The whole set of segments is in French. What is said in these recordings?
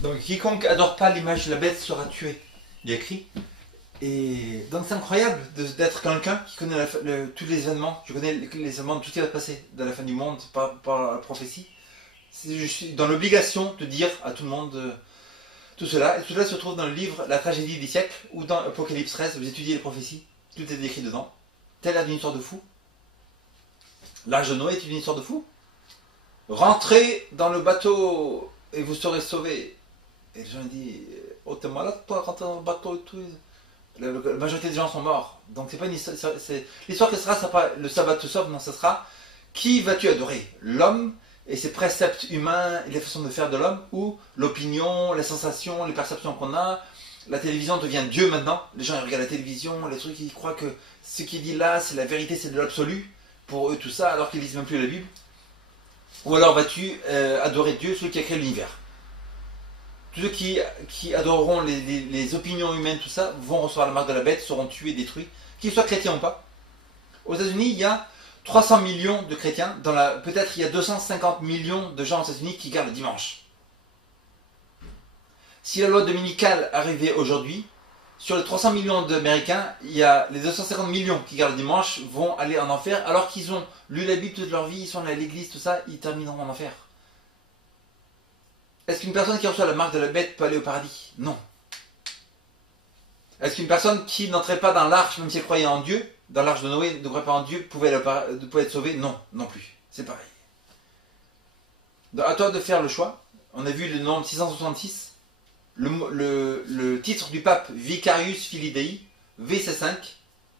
Donc quiconque adore pas l'image de la bête sera tué. Il y a écrit. Et donc c'est incroyable d'être quelqu'un qui connaît tous les événements. Je connais les événements de tout ce qui va se passer dans la fin du monde par la prophétie. Je suis dans l'obligation de dire à tout le monde tout cela. Et tout cela se trouve dans le livre La tragédie des siècles ou dans Apocalypse 13. Vous étudiez les prophéties. Tout est écrit dedans. Tel l'air d'une histoire de fou. L'arche de Noé est une histoire de fou. Rentrez dans le bateau et vous serez sauvés. Et les gens disent, oh t'es malade toi, rentrer dans le bateau et tout. La majorité des gens sont morts. Donc c'est pas une histoire. L'histoire que ce sera, pas le sabbat te sauve, non, ce sera qui vas-tu adorer? L'homme et ses préceptes humains et les façons de faire de l'homme, ou l'opinion, les sensations, les perceptions qu'on a. La télévision devient Dieu maintenant. Les gens ils regardent la télévision, les trucs, ils croient que ce qu'il dit là, c'est la vérité, c'est de l'absolu. Pour eux tout ça, alors qu'ils lisent même plus la Bible. Ou alors vas-tu adorer Dieu, celui qui a créé l'univers. Tous ceux qui adoreront les opinions humaines, tout ça, vont recevoir la marque de la bête, seront tués, détruits, qu'ils soient chrétiens ou pas. Aux États-Unis, il y a 300 millions de chrétiens, peut-être il y a 250 millions de gens aux États-Unis qui gardent le dimanche. Si la loi dominicale arrivait aujourd'hui, sur les 300 millions d'Américains, il y a les 250 millions qui gardent le dimanche vont aller en enfer, alors qu'ils ont lu la Bible toute leur vie, ils sont allés à l'église, tout ça, ils termineront en enfer. Est-ce qu'une personne qui reçoit la marque de la bête peut aller au paradis? Non. Est-ce qu'une personne qui n'entrait pas dans l'arche, même si elle croyait en Dieu, dans l'arche de Noé, ne croyait pas en Dieu, pouvait être sauvée? Non, non plus. C'est pareil. Donc, à toi de faire le choix. On a vu le nombre 666. Le titre du pape Vicarius Filii Dei, V c'est 5,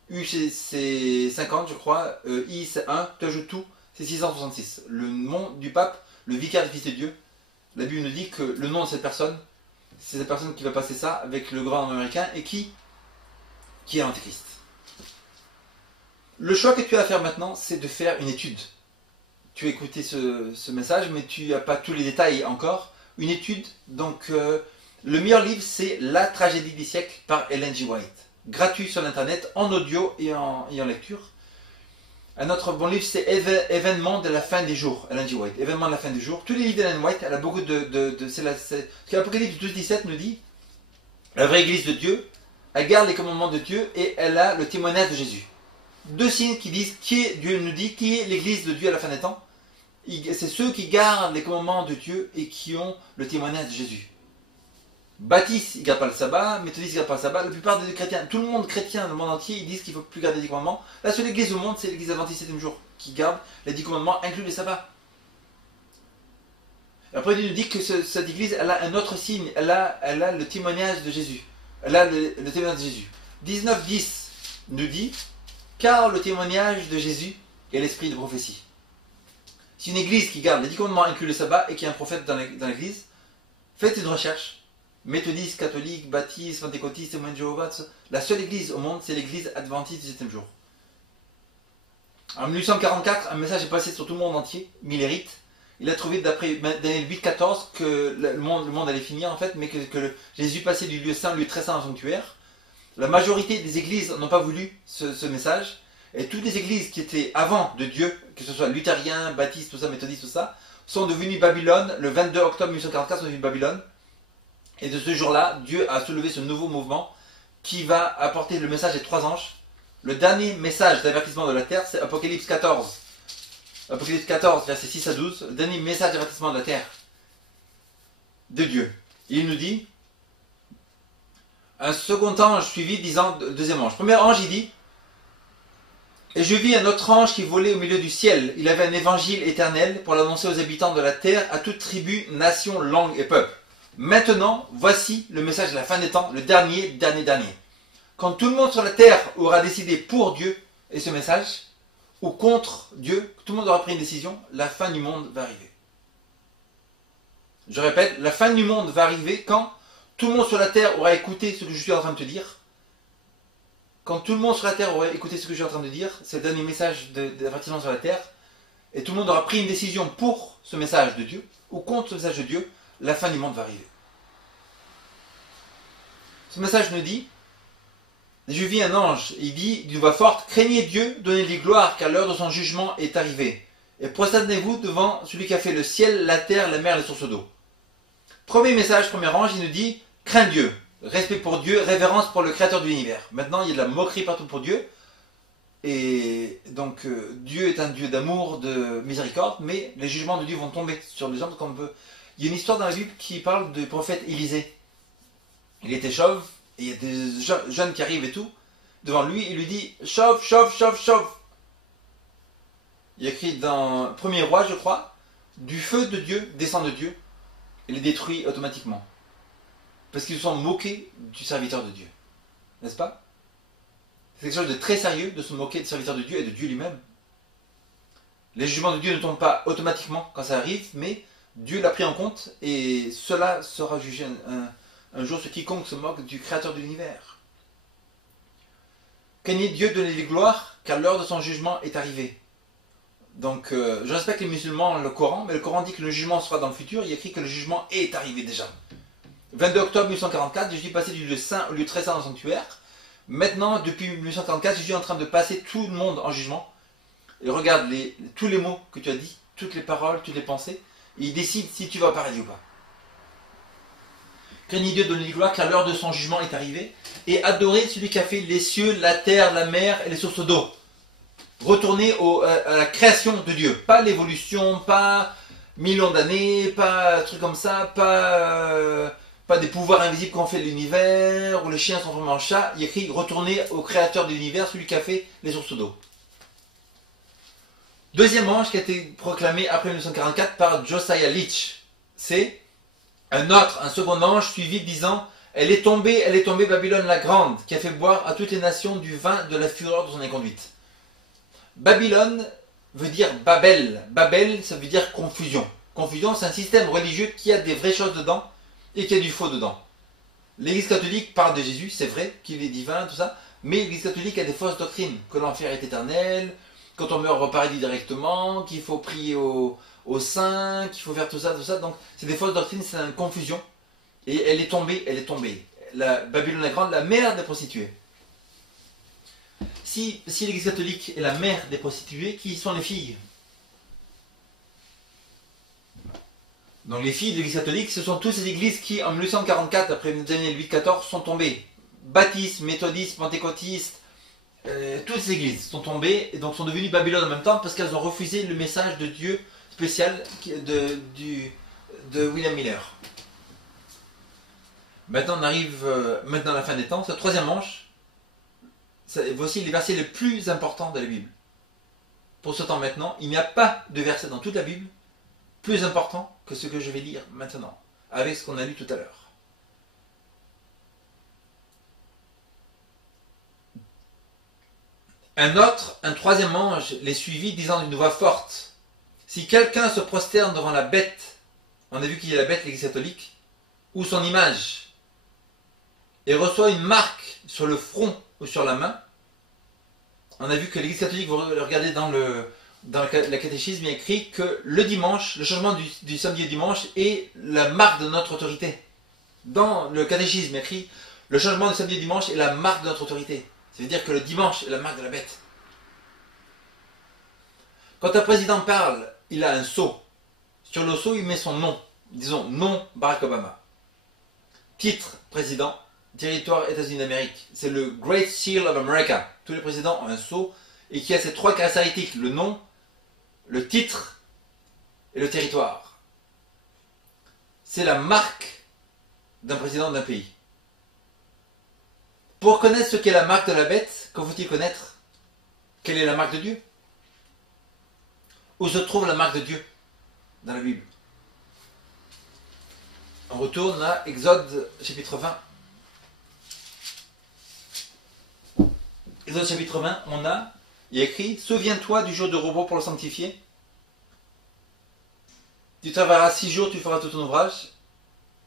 U c'est 50 je crois, I c'est 1, tu ajoutes tout, c'est 666. Le nom du pape, le vicaire du Fils de Dieu, la Bible nous dit que le nom de cette personne, c'est cette personne qui va passer ça avec le gouvernement américain et qui est l'Antéchrist. Le choix que tu as à faire maintenant, c'est de faire une étude. Tu as écouté ce message, mais tu n'as pas tous les détails encore. Une étude, donc le meilleur livre, c'est La tragédie des siècles par Ellen G. White. Gratuit sur l'internet, en audio et en lecture. Un autre bon livre, c'est Événements de la fin des jours, Ellen G. White. Événements de la fin des jours. Tous les livres d'Ellen White, elle a beaucoup ce que l'Apocalypse 12-17 nous dit. La vraie église de Dieu, elle garde les commandements de Dieu et elle a le témoignage de Jésus. Deux signes qui disent qui est, Dieu nous dit, qui est l'église de Dieu à la fin des temps. C'est ceux qui gardent les commandements de Dieu et qui ont le témoignage de Jésus. Baptiste, il ne garde pas le sabbat, méthodiste, il ne garde pas le sabbat, la plupart des chrétiens, tout le monde chrétien, le monde entier, ils disent qu'il ne faut plus garder les 10 commandements. La seule église au monde, c'est l'église adventiste 7e jour, qui garde les 10 commandements, inclus les sabbats. Après, il nous dit que cette église, elle a un autre signe, elle a le témoignage de Jésus. Elle a le témoignage de Jésus. 19-10 nous dit, car le témoignage de Jésus est l'esprit de prophétie. Si une église qui garde les 10 commandements, inclus le sabbat, et qui a un prophète dans l'église, faites une recherche. Méthodiste, catholique, baptiste, pentecôtiste, témoin de Jéhovah, la seule église au monde, c'est l'église adventiste du 7e jour. En 1844, un message est passé sur tout le monde entier, Millerite. Il a trouvé, d'après Daniel 8-14, que le monde allait finir en fait, mais que Jésus passait du lieu saint au lieu très saint en sanctuaire. La majorité des églises n'ont pas voulu ce message, et toutes les églises qui étaient avant de Dieu, que ce soit luthériens, baptistes, tout ça, méthodistes, tout ça, sont devenues Babylone. Le 22 octobre 1844, sont devenues Babylone. Et de ce jour-là, Dieu a soulevé ce nouveau mouvement qui va apporter le message des 3 anges. Le dernier message d'avertissement de la terre, c'est Apocalypse 14. Apocalypse 14, versets 6 à 12. Le dernier message d'avertissement de la terre de Dieu. Il nous dit, un second ange suivi disant, deuxième ange. Premier ange, il dit, et je vis un autre ange qui volait au milieu du ciel. Il avait un évangile éternel pour l'annoncer aux habitants de la terre, à toute tribu, nation, langue et peuple. Maintenant, voici le message de la fin des temps, le dernier. Quand tout le monde sur la terre aura décidé pour Dieu et ce message, ou contre Dieu, tout le monde aura pris une décision, la fin du monde va arriver. Je répète, la fin du monde va arriver quand tout le monde sur la terre aura écouté ce que je suis en train de te dire. Quand tout le monde sur la terre aura écouté ce que je suis en train de dire, c'est le dernier message d'avertissement sur la terre, et tout le monde aura pris une décision pour ce message de Dieu, ou contre ce message de Dieu, la fin du monde va arriver. Ce message nous dit, je vis un ange, il dit d'une voix forte, craignez Dieu, donnez-lui gloire, car l'heure de son jugement est arrivée. Et prosternez-vous devant celui qui a fait le ciel, la terre, la mer et les sources d'eau. Premier message, premier ange, il nous dit crains Dieu, respect pour Dieu, révérence pour le créateur de l'univers. Maintenant, il y a de la moquerie partout pour Dieu. Et donc, Dieu est un Dieu d'amour, de miséricorde, mais les jugements de Dieu vont tomber sur les gens comme on peut. Il y a une histoire dans la Bible qui parle du prophète Élisée. Il était chauve, et il y a des jeunes qui arrivent et tout. Devant lui, il lui dit chauve, chauve, chauve, chauve. Il y a écrit dans Premier Roi, je crois, du feu de Dieu descend de Dieu et les détruit automatiquement. Parce qu'ils se sont moqués du serviteur de Dieu. N'est-ce pas? C'est quelque chose de très sérieux de se moquer du serviteur de Dieu et de Dieu lui-même. Les jugements de Dieu ne tombent pas automatiquement quand ça arrive, mais Dieu l'a pris en compte et cela sera jugé un jour ce quiconque se moque du créateur de l'univers. Craignez Dieu, donnez-lui gloire, car l'heure de son jugement est arrivée. Donc, je respecte les musulmans, le Coran, mais le Coran dit que le jugement sera dans le futur, il y a écrit que le jugement est arrivé déjà. 22 octobre 1844, Jésus est passé du lieu saint au lieu très saint dans le sanctuaire. Maintenant, depuis 1844, Jésus est en train de passer tout le monde en jugement. Il regarde tous les mots que tu as dit, toutes les paroles, toutes les pensées, et il décide si tu vas au paradis ou pas. Craignez Dieu, donnez-lui gloire, car l'heure de son jugement est arrivée, et adorez celui qui a fait les cieux, la terre, la mer et les sources d'eau. Retournez à la création de Dieu, pas l'évolution, pas millions d'années, pas un truc comme ça, pas des pouvoirs invisibles qu'on fait de l'univers, où les chiens sont formés en chats. Il y a écrit retournez au créateur de l'univers, celui qui a fait les sources d'eau. Deuxième ange qui a été proclamé après 1944 par Josiah Leach. C'est un second ange suivi disant elle est tombée Babylone la grande, qui a fait boire à toutes les nations du vin de la fureur de son inconduite. Babylone veut dire Babel. Babel, ça veut dire confusion. Confusion, c'est un système religieux qui a des vraies choses dedans et qui a du faux dedans. L'Église catholique parle de Jésus, c'est vrai, qu'il est divin, tout ça, mais l'Église catholique a des fausses doctrines, que l'enfer est éternel, quand on meurt au paradis directement, qu'il faut prier aux saints, qu'il faut faire tout ça, donc c'est des fausses doctrines, c'est une confusion, et elle est tombée. La Babylone la grande, la mère des prostituées. Si l'Église catholique est la mère des prostituées, qui sont les filles? Donc les filles de l'Église catholique, ce sont toutes ces églises qui, en 1844, après les années 8-14, sont tombées. Baptistes, méthodistes, pentecôtistes, toutes ces églises sont tombées et donc sont devenues Babylone en même temps parce qu'elles ont refusé le message de Dieu spécial de William Miller. Maintenant on arrive à la fin des temps, ce troisième ange. Voici les versets les plus importants de la Bible. Pour ce temps maintenant, il n'y a pas de verset dans toute la Bible plus important que ce que je vais lire maintenant, avec ce qu'on a lu tout à l'heure. Un troisième ange les suivit, disant d'une voix forte, si quelqu'un se prosterne devant la bête, on a vu qu'il y a la bête, l'Église catholique, ou son image, et reçoit une marque sur le front ou sur la main, on a vu que l'Église catholique, vous regardez dans la catéchisme, il y a écrit que le dimanche, le changement du samedi au dimanche est la marque de notre autorité. Dans le catéchisme, il y a écrit le changement du samedi au dimanche est la marque de notre autorité. Ça veut dire que le dimanche est la marque de la bête. Quand un président parle, il a un sceau. Sur le sceau, il met son nom. Disons, nom Barack Obama. Titre, président, territoire États-Unis d'Amérique. C'est le Great Seal of America. Tous les présidents ont un sceau et qui a ces trois caractéristiques, le nom, le titre et le territoire. C'est la marque d'un président d'un pays. Pour connaître ce qu'est la marque de la bête, que faut-il connaître? Quelle est la marque de Dieu? Où se trouve la marque de Dieu dans la Bible? On retourne à Exode chapitre 20. Exode chapitre 20, il y a écrit, souviens-toi du jour de repos pour le sanctifier. Tu travailleras 6 jours, tu feras tout ton ouvrage.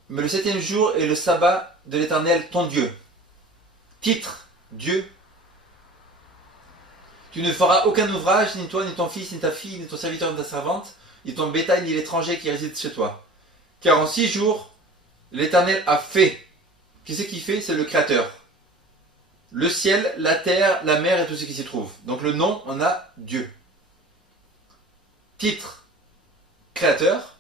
Mais le 7e jour est le sabbat de l'Éternel, ton Dieu. Titre, Dieu. Tu ne feras aucun ouvrage, ni toi, ni ton fils, ni ta fille, ni ton serviteur, ni ta servante, ni ton bétail, ni l'étranger qui réside chez toi. Car en 6 jours, l'Éternel a fait. Qui c'est qui fait? C'est le Créateur. Le ciel, la terre, la mer et tout ce qui s'y trouve. Donc le nom, on a Dieu. Titre, Créateur.